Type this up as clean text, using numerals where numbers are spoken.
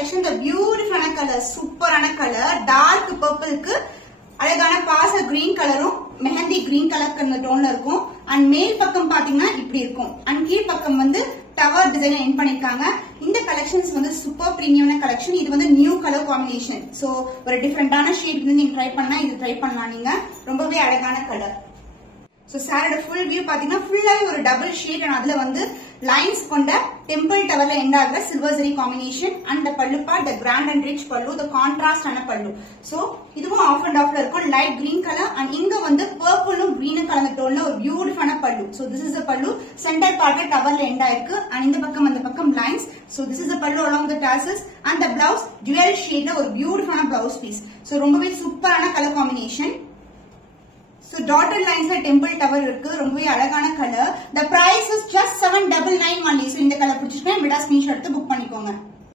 collection, the beautiful color, super color, dark purple க்கு அழகான பாச green கலரும் மெஹந்தி green கலர் கண்ண டோன்ல இருக்கும். and மேல் பக்கம் பாத்தீங்கன்னா இப்படி இருக்கும். and கீழ் பக்கம் வந்து டவர் டிசைன் எண்ட் பண்ணிருக்காங்க. இந்த கலெக்ஷன்ஸ் வந்து சூப்பர் பிரீமியமான கலெக்ஷன். இது வந்து நியூ கலர் காம்பினேஷன். சோ ஒரு டிஃபரெண்டான ஷேட் வந்து நீங்க ட்ரை பண்ணா இது ட்ரை பண்ணலாம். நீங்க ரொம்பவே அழகான கலர். சோ சாரோட ஃபுல் வியூ பாத்தீங்கன்னா ஃபுல்லாவே ஒரு டபுள் ஷேட் and அதுல வந்து லைன்ஸ் கொண்ட டெம்பிள் டவர்ல எண்ட் ஆகுற silver zari combination. And the பல்லு part the grand and rich பல்லு, the contrast ஆன பல்லு. சோ இதுவும் ஆஃப் அண்ட் ஆஃப்ல இருக்கும். லைட் கிரீன் கலர் and இங்க வந்து பர்பிளும் கிரீனும் கலந்த டோன்ல ஒரு பியூட்டிஃபுல்லான பல்லு. சோ this is the பல்லு. சென்டர் பார்ட்ல டவர்ல எண்ட் ஆயிருக்கு and இந்த பக்கம் அந்த பக்கம் lines. So this is the பல்லு along the tassels and the blouse dual shadeல ஒரு பியூட்டிஃபுல்லான blouse piece. சோ ரொம்பவே சூப்பரான colour combination. So dotted lines la temple tower irukku, ரொம்பவே அழகான colour. The price is just 799 only. So இந்த colour பிடிச்சிருக்கேன், விடா screenshot எடுத்து புக் பண்ணிக்கோங்க.